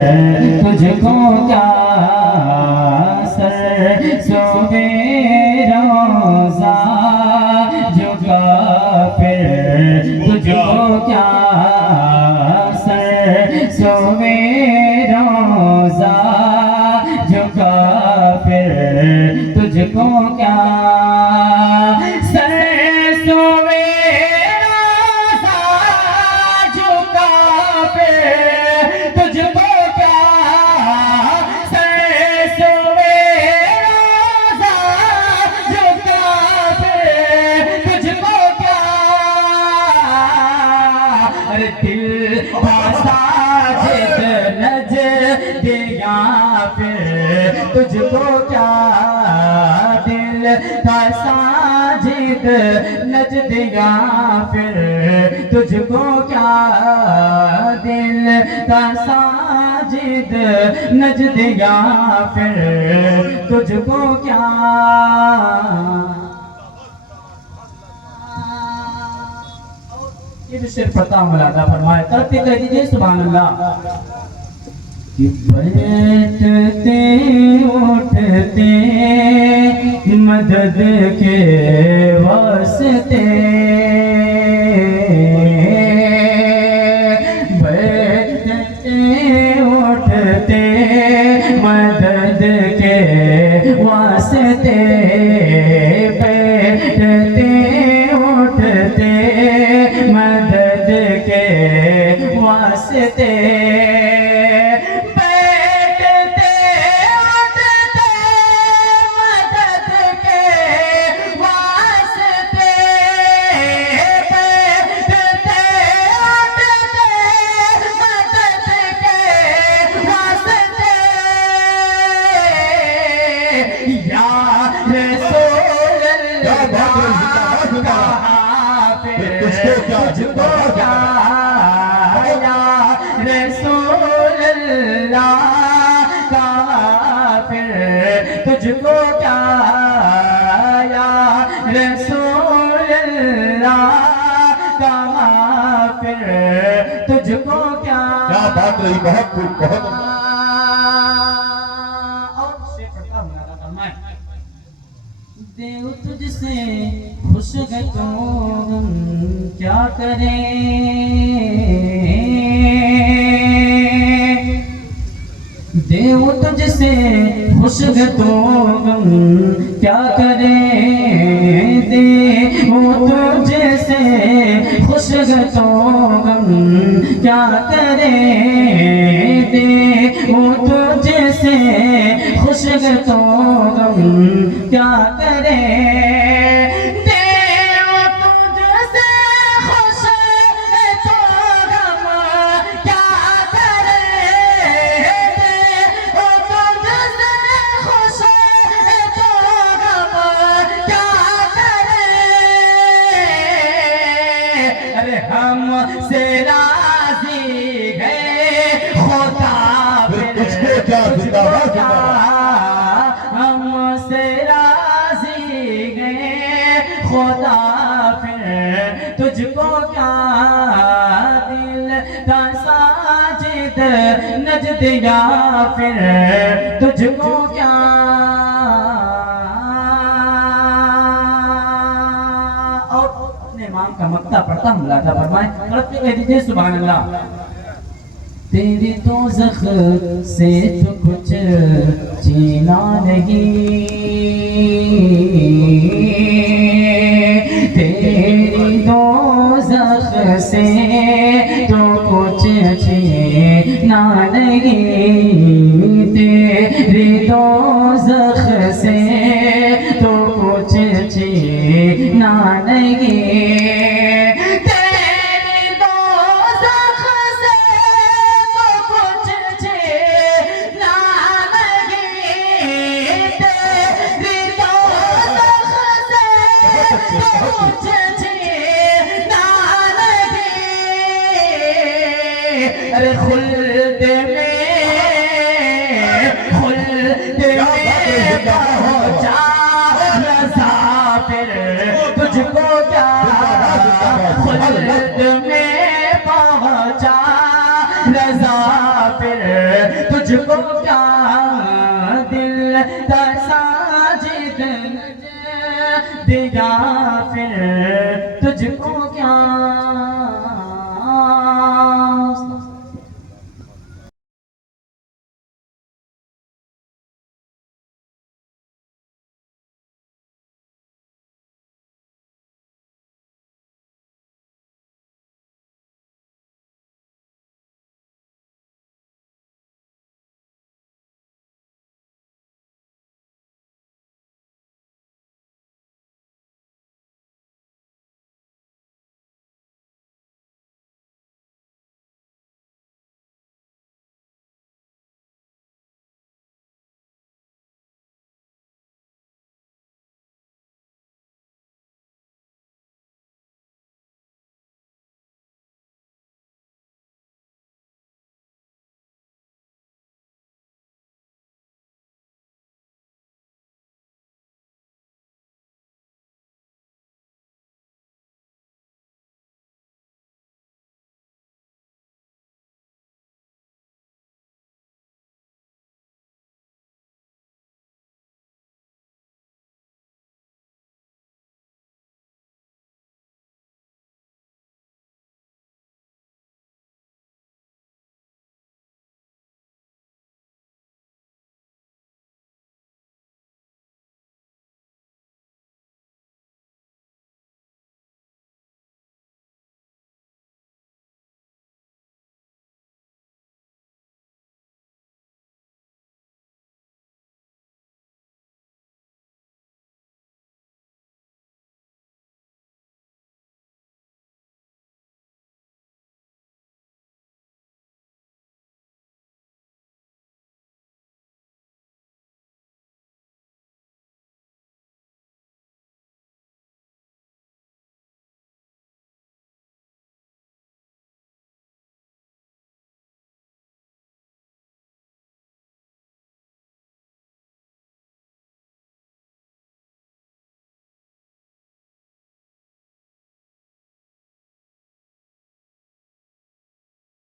تجھ کو کیا سر سوے روزہ جھکا پھر تجھ کو کیا سر سوے روزہ جھکا پھر تجھ کو کیا سر سوے روزہ جھکا پھر تجھ کو دل کا ساجد نجدیاں پھر تجھ کو کیا دل کا ساجد نجدیاں پھر تجھ کو کیا دل کا ساجد نجدیاں پھر تجھ کو کیا یہ بھی صرف فتح ملادہ فرمائے کرتے کہہ دیجئے سبحان اللہ کہ بیٹھتے اٹھتے مدد کے واسطے بیٹھتے اٹھتے مدد کے واسطے بیٹھتے اٹھتے مدد کے واسطے بیٹھتے اٹھتے مدد کے واسطے بیٹھتے اٹھتے مدد کے واسطے یا رسول اللہ تجھ کو کیا یا رسول اللہ کا پھر تجھ کو کیا یا رسول اللہ کا پھر تجھ کو کیا بات رہی بہت خوب بہت اور سے پڑھتا ہوں دیو تجھ سے خوش ہے تو ہم کیا کریں دیو تجھ سے خوش ہے تو ہم کیا کریں دیو تجھ سے خوش ہے تو ہم کیا کریں دیو تجھ سے خوش ہے تو ہم کیا کریں ہم سے راضی گئے خدا پھر تجھ کو کیا ہم سے راضی گئے خدا پھر تجھ کو کیا دل کا ساجد نجدیاں پھر تجھ کو کیا امام کا مقطع پڑھتا ہوں ملادہ فرمائے کرتے کہہ دیجئے سبحان اللہ تیری دوزخ سے تو کچھ چھینا نہیں تیری دوزخ سے تو کچھ چھینا نہیں تیری دوزخ سے تو کچھ چھینا نہیں ارے خلد میں پہنچا رضا پھر تجھ کو کیا خلد میں پہنچا رضا پھر تجھ کو کیا دل